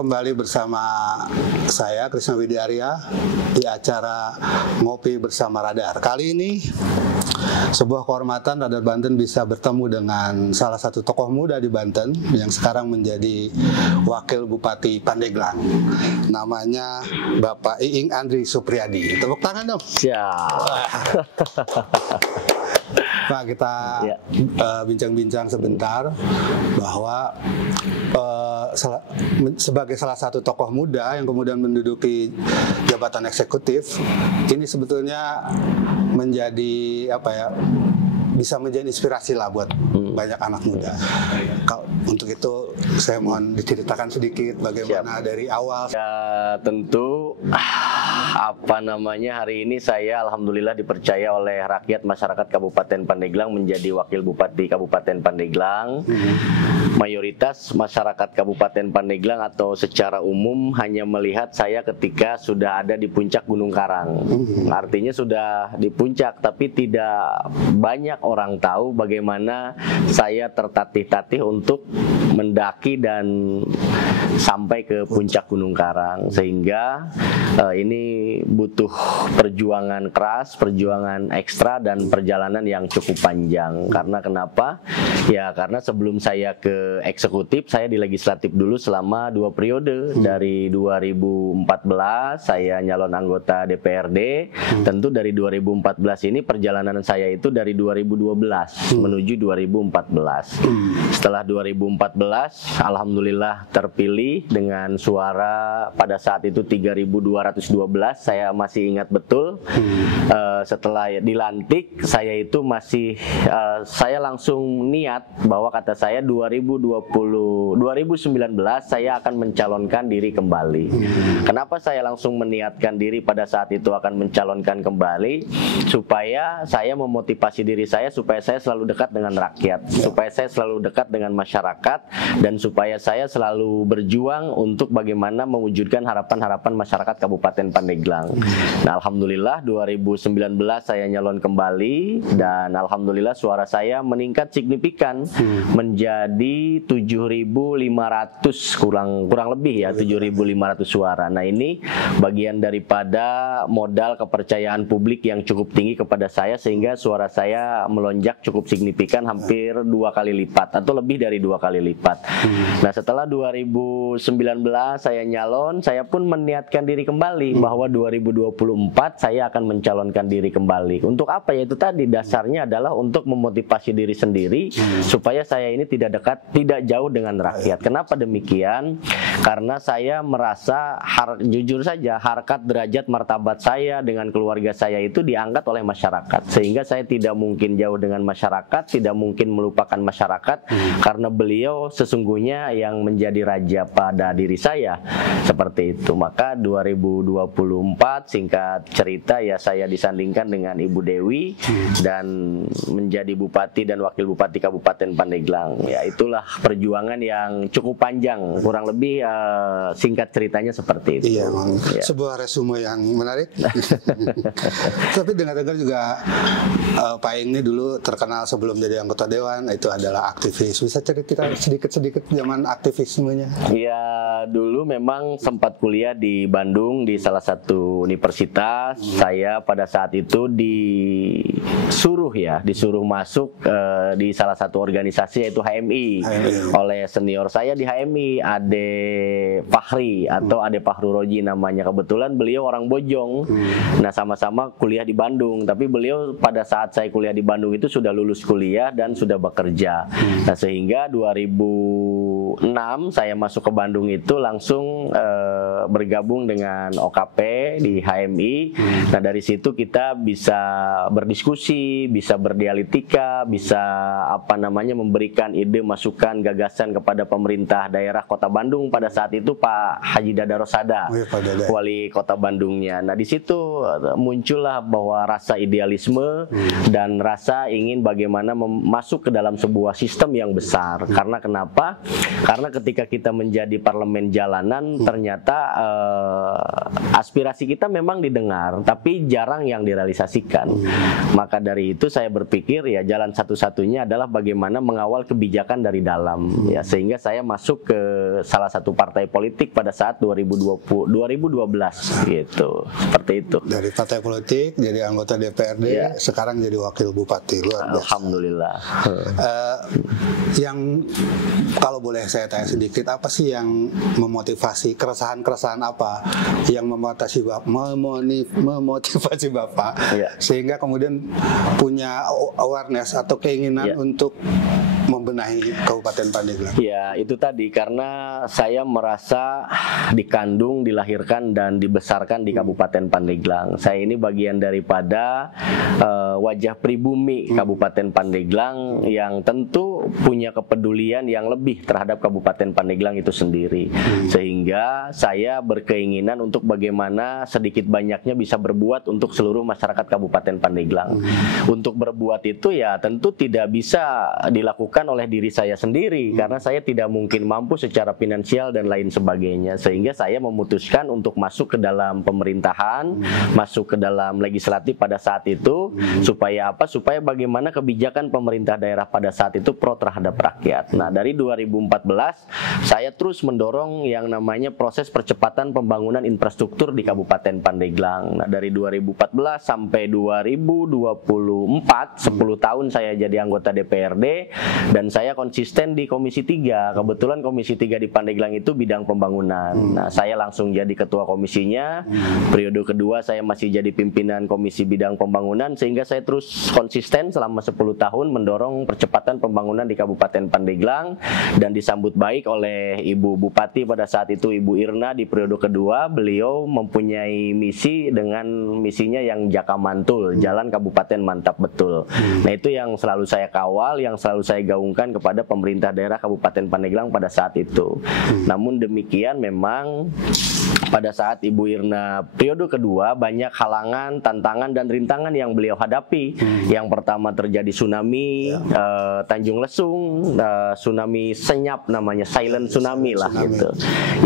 kembali bersama saya Krisna Widiarya di acara Ngopi Bersama Radar. Kali ini sebuah kehormatan Radar Banten bisa bertemu dengan salah satu tokoh muda di Banten yang sekarang menjadi Wakil Bupati Pandeglang. Namanya Bapak Iing Andri Supriyadi. Tepuk tangan dong. Pak, kita bincang-bincang sebentar bahwa sebagai salah satu tokoh muda yang kemudian menduduki jabatan eksekutif, ini sebetulnya menjadi bisa menjadi inspirasi lah buat banyak anak muda. Untuk itu saya mohon diceritakan sedikit bagaimana dari awal. Ya tentu hari ini saya alhamdulillah dipercaya oleh rakyat masyarakat Kabupaten Pandeglang menjadi Wakil Bupati Kabupaten Pandeglang. Mayoritas masyarakat Kabupaten Pandeglang atau secara umum hanya melihat saya ketika sudah ada di puncak Gunung Karang. Artinya sudah di puncak, tapi tidak banyak orang tahu bagaimana saya tertatih-tatih untuk mendaki dan sampai ke puncak Gunung Karang. Sehingga ini butuh perjuangan keras, perjuangan ekstra, dan perjalanan yang cukup panjang. Karena kenapa? Ya karena sebelum saya ke eksekutif, saya di legislatif dulu selama 2 periode. Dari 2014 saya nyalon anggota DPRD. Tentu dari 2014 ini perjalanan saya itu dari 2012 menuju 2014. Setelah 2014 alhamdulillah terpilih dengan suara pada saat itu 3.212. Saya masih ingat betul. Setelah dilantik saya itu masih saya langsung niat bahwa kata saya 2019 saya akan mencalonkan diri kembali. Kenapa saya langsung meniatkan diri pada saat itu akan mencalonkan kembali? Supaya saya memotivasi diri saya supaya saya selalu dekat dengan rakyat, supaya saya selalu dekat dengan masyarakat, dan supaya saya selalu berjuang untuk bagaimana mewujudkan harapan-harapan masyarakat Kabupaten Pandeglang. Nah, alhamdulillah 2019 saya nyalon kembali dan alhamdulillah suara saya meningkat signifikan menjadi 7.500 kurang lebih ya 7.500 suara. Nah, ini bagian daripada modal kepercayaan publik yang cukup tinggi kepada saya sehingga suara saya melonjak cukup signifikan, hampir 2 kali lipat atau lebih dari 2 kali lipat. Nah, setelah 2019 saya nyalon, saya pun meniatkan diri kembali bahwa 2024 saya akan mencalonkan diri kembali. Untuk apa? Yaitu tadi dasarnya adalah untuk memotivasi diri sendiri supaya saya ini tidak jauh dengan rakyat. Kenapa demikian? Karena saya merasa jujur saja harkat derajat martabat saya dengan keluarga saya itu diangkat oleh masyarakat, sehingga saya tidak mungkin jauh dengan masyarakat, tidak mungkin melupakan masyarakat, karena beliau sesungguhnya yang menjadi raja pada diri saya. Seperti itu. Maka 2024 singkat cerita ya saya disandingkan dengan Ibu Dewi dan menjadi bupati dan wakil bupati Kabupaten Pandeglang. Ya itulah perjuangan yang cukup panjang, kurang lebih singkat ceritanya seperti itu. Iya, sebuah resume yang menarik. Tapi dengar-dengar juga Pak Iing ini dulu terkenal sebelum jadi anggota dewan itu adalah aktivis. Bisa cerita sedikit-sedikit zaman aktivismenya? Iya, dulu memang sempat kuliah di Bandung di salah satu universitas. Saya pada saat itu disuruh masuk di salah satu organisasi yaitu HMI oleh senior saya di HMI, Ade Fahri atau Ade Fahru Roji namanya. Kebetulan beliau orang Bojong. Nah, sama-sama kuliah di Bandung, tapi beliau pada saat saya kuliah di Bandung itu sudah lulus kuliah dan sudah bekerja. Nah, sehingga 2006 saya masuk ke Bandung itu langsung bergabung dengan OKP di HMI. Nah, dari situ kita bisa berdiskusi, bisa berdialektika, bisa memberikan ide, masukan, gagasan kepada pemerintah daerah Kota Bandung pada saat itu Pak Haji Dada Rosada, wali Kota Bandungnya. Nah, di situ muncullah bahwa rasa idealisme dan rasa ingin bagaimana masuk ke dalam sebuah sistem yang besar. Karena kenapa? Karena ketika kita menjadi parlemen jalanan ternyata aspirasi kita memang didengar tapi jarang yang direalisasikan. Maka dari itu saya berpikir ya jalan satu-satunya adalah bagaimana mengawal kebijakan dari dalam, ya sehingga saya masuk ke salah satu partai politik pada saat 2012 gitu, seperti itu. Dari partai politik jadi anggota DPRD, sekarang jadi wakil bupati, luar biasa. Alhamdulillah. Yang kalau boleh saya tanya sedikit, apa sih yang memotivasi, keresahan apa yang memotivasi Bapak sehingga kemudian punya awareness atau keinginan untuk membenahi Kabupaten Pandeglang? Ya, itu tadi karena saya merasa dikandung, dilahirkan dan dibesarkan di Kabupaten Pandeglang. Saya ini bagian daripada wajah pribumi Kabupaten Pandeglang yang tentu punya kepedulian yang lebih terhadap Kabupaten Pandeglang itu sendiri. Sehingga saya berkeinginan untuk bagaimana sedikit banyaknya bisa berbuat untuk seluruh masyarakat Kabupaten Pandeglang. Untuk berbuat itu ya tentu tidak bisa dilakukan oleh diri saya sendiri karena saya tidak mungkin mampu secara finansial dan lain sebagainya, sehingga saya memutuskan untuk masuk ke dalam pemerintahan, masuk ke dalam legislatif pada saat itu. Supaya apa? Supaya bagaimana kebijakan pemerintah daerah pada saat itu pro terhadap rakyat. Nah, dari 2014 saya terus mendorong yang namanya proses percepatan pembangunan infrastruktur di Kabupaten Pandeglang. Nah, dari 2014 sampai 2024 10 tahun saya jadi anggota DPRD dan saya konsisten di Komisi 3. Kebetulan Komisi 3 di Pandeglang itu bidang pembangunan. Nah, saya langsung jadi ketua komisinya. Periode kedua saya masih jadi pimpinan Komisi Bidang Pembangunan, sehingga saya terus konsisten selama 10 tahun mendorong percepatan pembangunan di Kabupaten Pandeglang dan disambut baik oleh Ibu Bupati pada saat itu, Ibu Irna. Di periode kedua beliau mempunyai misi dengan misinya yang Jaka Mantul, Jalan Kabupaten Mantap Betul. Nah, itu yang selalu saya kawal, yang selalu saya gaungkan kepada pemerintah daerah Kabupaten Pandeglang pada saat itu. Namun demikian memang pada saat Ibu Irna periode kedua banyak halangan, tantangan dan rintangan yang beliau hadapi. Yang pertama terjadi tsunami Tanjung Lesung, tsunami senyap namanya, silent tsunami lah gitu.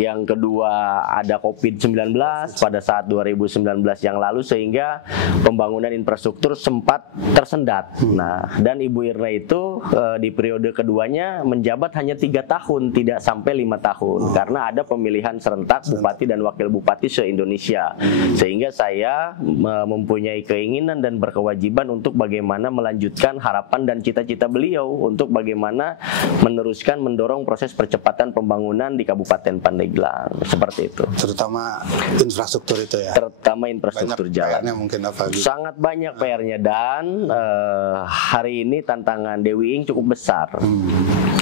Yang kedua ada COVID-19 pada saat 2019 yang lalu, sehingga pembangunan infrastruktur sempat tersendat. Nah, dan Ibu Irna itu di periode keduanya menjabat hanya 3 tahun, tidak sampai 5 tahun karena ada pemilihan serentak bupati dan wakil bupati se-Indonesia. Sehingga saya mempunyai keinginan dan berkewajiban untuk bagaimana melanjutkan harapan dan cita-cita beliau untuk bagaimana meneruskan mendorong proses percepatan pembangunan di Kabupaten Pandeglang, seperti itu. Terutama infrastruktur itu ya. Terutama infrastruktur jalan. Mungkin apa gitu. Sangat banyak PR-nya dan hari ini tantangan Dewi Ing cukup besar.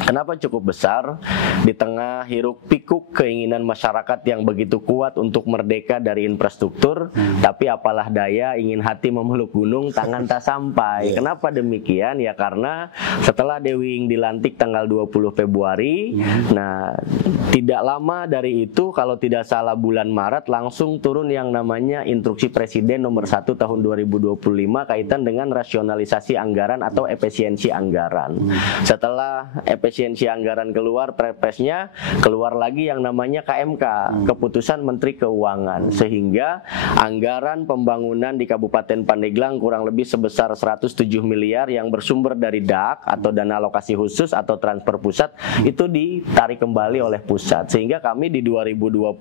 Kenapa cukup besar? Di tengah hiruk pikuk keinginan masyarakat yang begitu kuat untuk merdeka dari infrastruktur, tapi apalah daya, ingin hati memeluk gunung, tangan tak sampai. Kenapa demikian? Ya karena setelah Dewi Ing dilantik tanggal 20 Februari, nah tidak lama dari itu, kalau tidak salah bulan Maret, langsung turun yang namanya Instruksi Presiden nomor 1 tahun 2025 kaitan dengan rasionalisasi anggaran atau efisiensi anggaran. Setelah efisiensi anggaran keluar, perpresnya keluar lagi yang namanya KMK, Keputusan Menteri Keuangan, sehingga anggaran pembangunan di Kabupaten Pandeglang kurang lebih sebesar 107 miliar yang bersumber dari DAK atau dana alokasi khusus atau transfer pusat itu ditarik kembali oleh pusat, sehingga kami di 2025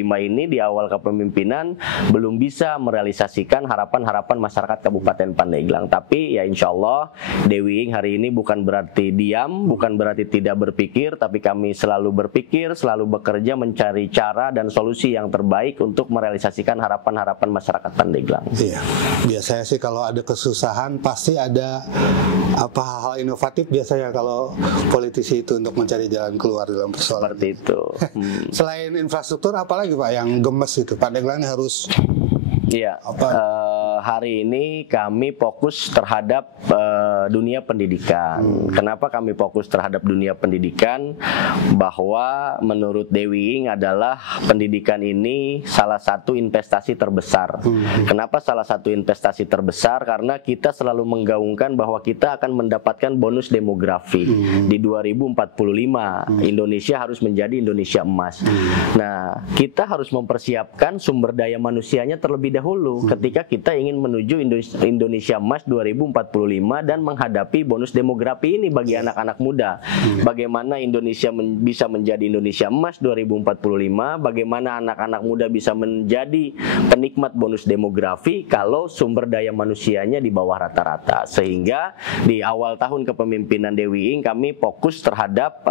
ini di awal kepemimpinan belum bisa merealisasikan harapan-harapan masyarakat Kabupaten Pandeglang. Tapi ya insya Allah Dewi Ing hari ini bukan berarti diam, bukan berarti tidak berpikir, tapi kami selalu berpikir, selalu bekerja mencari cara dan solusi yang terbaik untuk merealisasikan harapan-harapan masyarakat Pandeglang. Iya, biasanya sih kalau ada kesusahan pasti ada apa hal inovatif biasanya kalau politisi itu untuk mencari jalan keluar dalam persoalan. Seperti itu. Selain infrastruktur, apalagi Pak yang gemes itu? Pandeglang harus. Iya, hari ini kami fokus terhadap dunia pendidikan. Kenapa kami fokus terhadap dunia pendidikan? Bahwa menurut Dewi Ing adalah pendidikan ini salah satu investasi terbesar. Kenapa salah satu investasi terbesar? Karena kita selalu menggaungkan bahwa kita akan mendapatkan bonus demografi. Di 2045 Indonesia harus menjadi Indonesia emas. Nah, kita harus mempersiapkan sumber daya manusianya terlebih dahulu ketika kita ingin ingin menuju Indonesia Emas 2045 dan menghadapi bonus demografi ini bagi anak-anak muda. Bagaimana Indonesia bisa menjadi Indonesia Emas 2045, bagaimana anak-anak muda bisa menjadi penikmat bonus demografi kalau sumber daya manusianya di bawah rata-rata. Sehingga di awal tahun kepemimpinan Dewi Ing kami fokus terhadap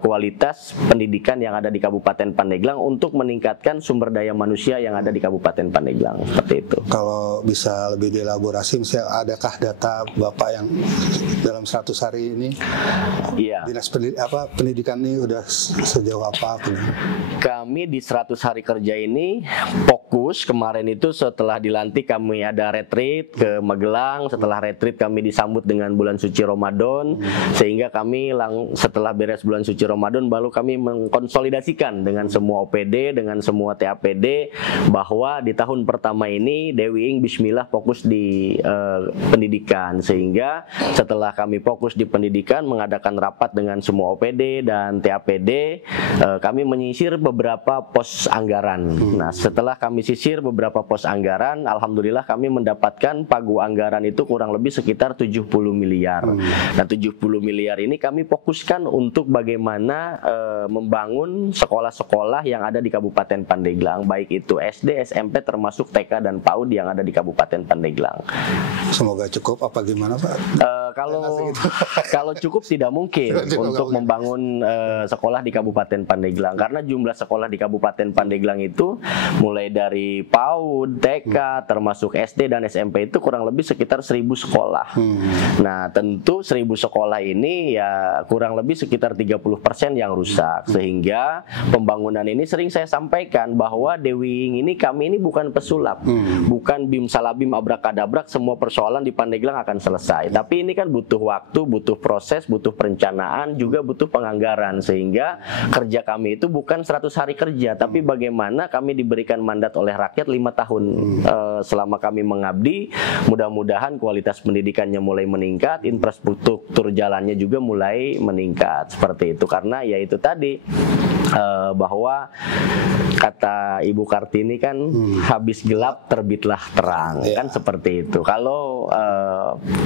kualitas pendidikan yang ada di Kabupaten Pandeglang untuk meningkatkan sumber daya manusia yang ada di Kabupaten Pandeglang, seperti itu. Kalau bisa lebih dielaborasi, misalnya adakah data Bapak yang dalam 100 hari ini dinas pendidikan ini udah sejauh apa? Kami di 100 hari kerja ini fokus, kemarin itu setelah dilantik kami ada retreat ke Magelang, setelah retreat kami disambut dengan bulan suci Ramadan, sehingga kami setelah beres bulan suci Ramadan baru kami mengkonsolidasikan dengan semua OPD, dengan semua TAPD bahwa di tahun pertama ini Dewi Ing bismillah fokus di pendidikan. Sehingga setelah kami fokus di pendidikan, mengadakan rapat dengan semua OPD dan TAPD, kami menyisir beberapa pos anggaran. Nah, setelah kami sisir beberapa pos anggaran, alhamdulillah kami mendapatkan pagu anggaran itu kurang lebih sekitar 70 miliar. Nah, 70 miliar ini kami fokuskan untuk bagaimana membangun sekolah-sekolah yang ada di Kabupaten Pandeglang, baik itu SD, SMP, termasuk TK dan PAUD yang ada di Kabupaten Pandeglang. Semoga cukup apa gimana, Pak? Kalau cukup tidak mungkin untuk membangun sekolah di Kabupaten Pandeglang, karena jumlah sekolah di Kabupaten Pandeglang itu mulai dari PAUD, TK, termasuk SD dan SMP itu kurang lebih sekitar 1000 sekolah. Nah, tentu 1000 sekolah ini ya kurang lebih sekitar 30% yang rusak. Sehingga pembangunan ini sering saya sampaikan bahwa Dewi Ing ini, kami ini bukan pesulap, bukan bim salabim abrakadabrak semua persoalan di Pandeglang akan selesai. Tapi ini kan butuh waktu, butuh proses, butuh perencanaan, juga butuh penganggaran. Sehingga kerja kami itu bukan 100 hari kerja, tapi bagaimana kami diberikan mandat oleh rakyat 5 tahun selama kami mengabdi. Mudah-mudahan kualitas pendidikannya mulai meningkat, infrastruktur jalannya juga mulai meningkat, seperti itu. Karena ya itu tadi, bahwa kata Ibu Kartini kan, habis gelap terbitlah terang, kan seperti itu. Kalau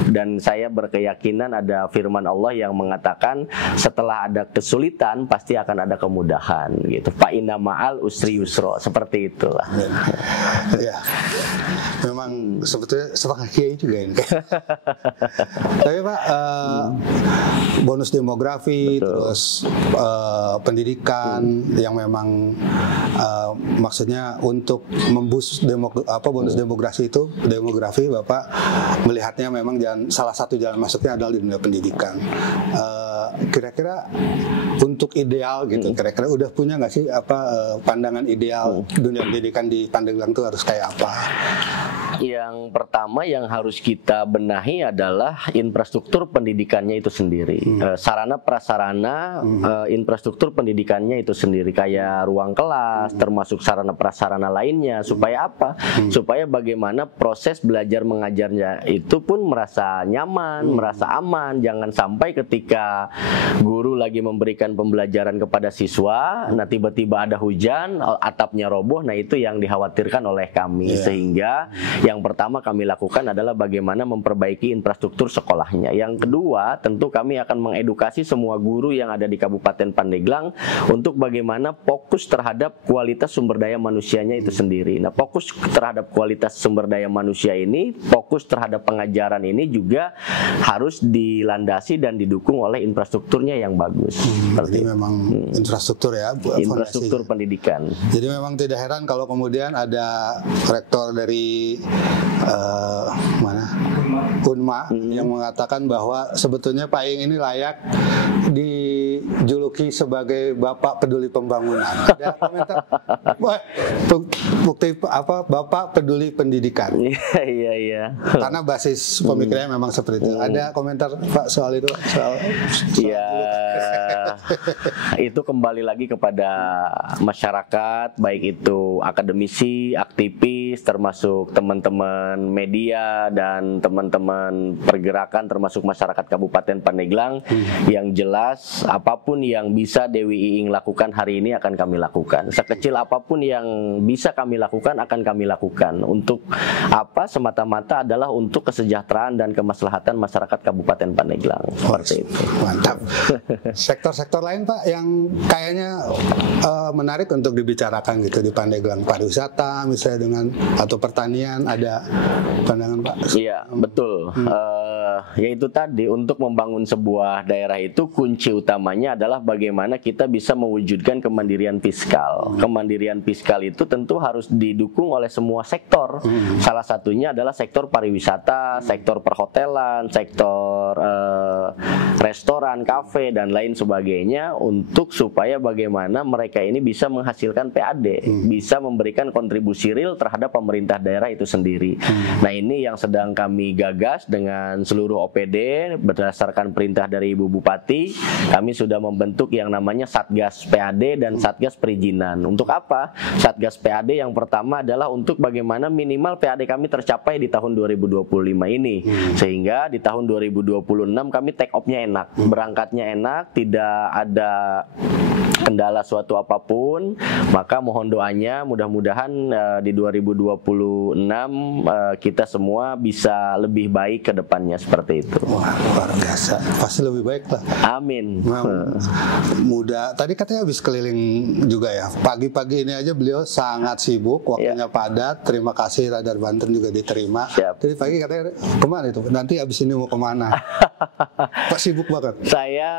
dan saya berkeyakinan ada firman Allah yang mengatakan setelah ada kesulitan pasti akan ada kemudahan gitu. Fa inna ma'al usri yusra, seperti itulah. Ya. Memang sebetulnya setengah kiai juga ini. Tapi Pak, bonus demografi, terus pendidikan yang memang maksudnya untuk memboost bonus demografi itu, Bapak melihatnya memang salah satu jalan masuknya adalah di dunia pendidikan. Kira-kira untuk ideal gitu, kira-kira udah punya nggak sih pandangan ideal dunia pendidikan di Pandeglang itu harus kayak apa? Yang pertama yang harus kita benahi adalah infrastruktur pendidikannya itu sendiri. Sarana prasarana infrastruktur pendidikannya itu sendiri, kayak ruang kelas, termasuk sarana prasarana lainnya. Supaya apa? Supaya bagaimana proses belajar mengajarnya itu pun merasa nyaman, merasa aman. Jangan sampai ketika guru lagi memberikan pembelajaran kepada siswa, nah tiba-tiba ada hujan, atapnya roboh, nah itu yang dikhawatirkan oleh kami. Sehingga yang pertama kami lakukan adalah bagaimana memperbaiki infrastruktur sekolahnya. Yang kedua, tentu kami akan mengedukasi semua guru yang ada di Kabupaten Pandeglang untuk bagaimana fokus terhadap kualitas sumber daya manusianya itu sendiri. Nah, fokus terhadap kualitas sumber daya manusia ini, fokus terhadap pengajaran ini juga harus dilandasi dan didukung oleh infrastrukturnya yang bagus. Jadi memang infrastruktur ya, infrastruktur pendidikan. Jadi memang tidak heran kalau kemudian ada rektor dari Unma yang mengatakan bahwa sebetulnya Pak Ing ini layak dijuluki sebagai Bapak Peduli Pembangunan. Ada komentar, bukti apa, Bapak Peduli Pendidikan. Iya. Karena basis pemikirannya memang seperti itu. Ada komentar Pak soal itu? itu kembali lagi kepada masyarakat, baik itu akademisi, aktivis, termasuk teman-teman media dan teman-teman pergerakan, termasuk masyarakat Kabupaten Pandeglang. Yang jelas apapun yang bisa Dewi Iing lakukan hari ini akan kami lakukan. Sekecil apapun yang bisa kami lakukan akan kami lakukan. Untuk apa? Semata-mata adalah untuk kesejahteraan dan kemaslahatan masyarakat Kabupaten Pandeglang. Seperti itu. Mantap. Sektor-sektor lain Pak yang kayaknya menarik untuk dibicarakan gitu di Pandeglang, pariwisata misalnya dengan atau pertanian, ada pandangan Pak? Iya, betul. Yaitu tadi, untuk membangun sebuah daerah itu kunci utamanya adalah bagaimana kita bisa mewujudkan kemandirian fiskal. Kemandirian fiskal itu tentu harus didukung oleh semua sektor. Salah satunya adalah sektor pariwisata, sektor perhotelan, sektor restoran, kafe dan lain sebagainya, untuk supaya bagaimana mereka ini bisa menghasilkan PAD, bisa memberikan kontribusi real terhadap pemerintah daerah itu sendiri. Nah, ini yang sedang kami gagas dengan seluruh OPD berdasarkan perintah dari Ibu Bupati. Kami sudah membentuk yang namanya Satgas PAD dan Satgas Perizinan. Untuk apa? Satgas PAD yang pertama adalah untuk bagaimana minimal PAD kami tercapai di tahun 2025 ini, sehingga di tahun 2026 kami take off-nya enak, berangkatnya enak, tidak ada kendala suatu apapun. Maka mohon doanya, mudah-mudahan di 2026 kita semua bisa lebih baik ke depannya, seperti itu. Wah, luar biasa. Pasti lebih baik lah. Amin. Mudah. Tadi katanya habis keliling juga ya. Pagi-pagi ini aja beliau sangat sibuk, waktunya padat. Terima kasih Radar Banten juga diterima. Siap. Jadi pagi katanya kemana itu? Nanti habis ini mau kemana? Pak sibuk banget. Saya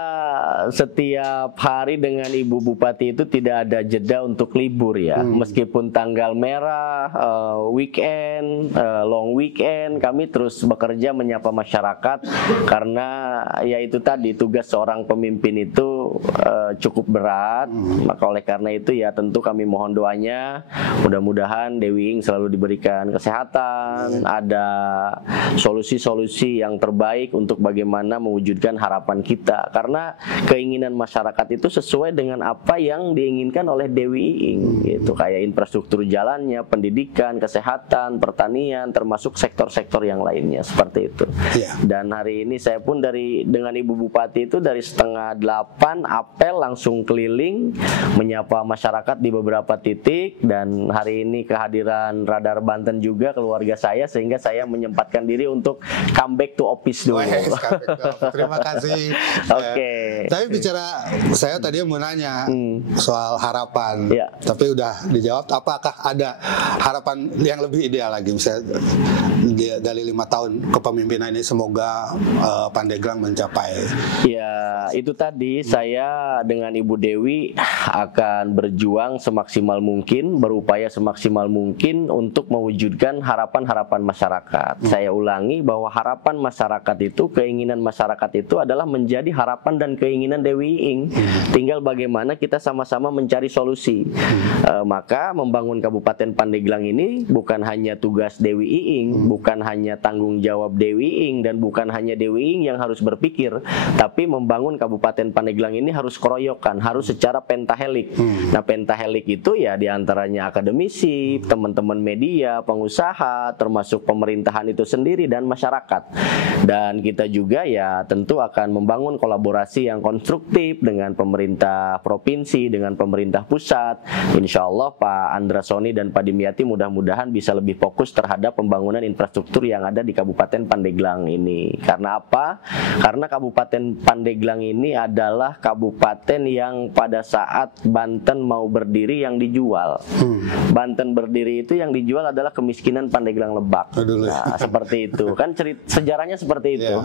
setiap hari dengan Ibu Bupati itu tidak ada jeda untuk libur ya. Meskipun tanggal merah, weekend, long weekend, kami terus bekerja menyapa masyarakat, karena ya itu tadi, tugas seorang pemimpin itu cukup berat. Maka oleh karena itu ya tentu kami mohon doanya, mudah-mudahan Dewi Iing selalu diberikan kesehatan, ada solusi-solusi yang terbaik untuk bagaimana mewujudkan harapan kita, karena keinginan masyarakat itu sesuai dengan apa yang diinginkan oleh Dewi Iing gitu, kayak infrastruktur jalannya, pendidikan, kesehatan, pertanian, termasuk sektor-sektor yang lainnya, seperti itu. Dan hari ini saya pun dengan Ibu Bupati itu dari 7:30 apel langsung keliling menyapa masyarakat di beberapa titik, dan hari ini kehadiran Radar Banten juga keluarga saya, sehingga saya menyempatkan diri untuk comeback to office dulu. Terima kasih. Oke. Tapi bicara, saya tadi mau nanya soal harapan, tapi udah dijawab. Apakah ada harapan yang lebih ideal lagi, misalnya dari 5 tahun kepemimpinan ini, semoga Pandeglang mencapai? Ya, itu tadi, saya dengan Ibu Dewi akan berjuang semaksimal mungkin, berupaya semaksimal mungkin untuk mewujudkan harapan-harapan masyarakat. Saya ulangi bahwa harapan masyarakat itu, keinginan masyarakat itu adalah menjadi harapan dan keinginan Dewi Iing. Tinggal bagaimana kita sama-sama mencari solusi. Maka membangun Kabupaten Pandeglang ini bukan hanya tugas Dewi Iing, bukan hanya tanggung jawab Dewi Iing, dan bukan hanya Dewi Iing yang harus berpikir, tapi membangun Kabupaten Pandeglang ini harus keroyokan, harus secara pentahelik. Nah, pentahelik itu ya diantaranya akademisi, teman-teman media, pengusaha, termasuk pemerintahan itu sendiri dan masyarakat. Dan kita juga ya tentu akan membangun kolaborasi yang konstruktif dengan pemerintah provinsi, dengan pemerintah pusat. Insya Allah Pak Andra Soni dan Pak Dimyati mudah-mudahan bisa lebih fokus terhadap pembangunan infrastruktur yang ada di Kabupaten Pandeglang ini. Karena apa? Karena Kabupaten Pandeglang ini adalah kabupaten yang pada saat Banten mau berdiri yang dijual. Banten berdiri itu yang dijual adalah kemiskinan Pandeglang Lebak. Nah, seperti itu. Kan sejarahnya seperti itu.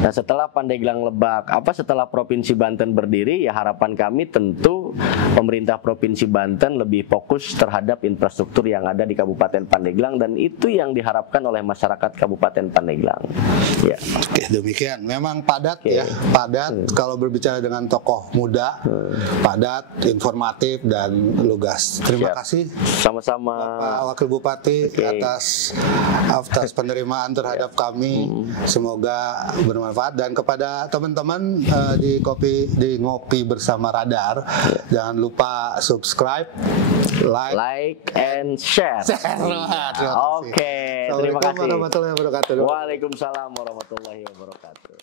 Nah, setelah Pandeglang Lebak, setelah Provinsi Banten berdiri, ya harapan kami tentu pemerintah Provinsi Banten lebih fokus terhadap infrastruktur yang ada di Kabupaten Pandeglang, dan itu yang diharapkan oleh masyarakat Kabupaten Pandeglang. Ya. Oke, demikian. Memang padat ya, padat. Kalau berbicara dengan tokoh muda, padat, informatif dan lugas. Terima Siap. kasih Sama-sama. Pak Wakil Bupati atas penerimaan terhadap kami. Semoga bermanfaat, dan kepada teman-teman di Ngopi Bersama Radar, jangan lupa subscribe, like and share. Oke, terima kasih. Assalamualaikum warahmatullahi wabarakatuh. Waalaikumsalam warahmatullahi wabarakatuh.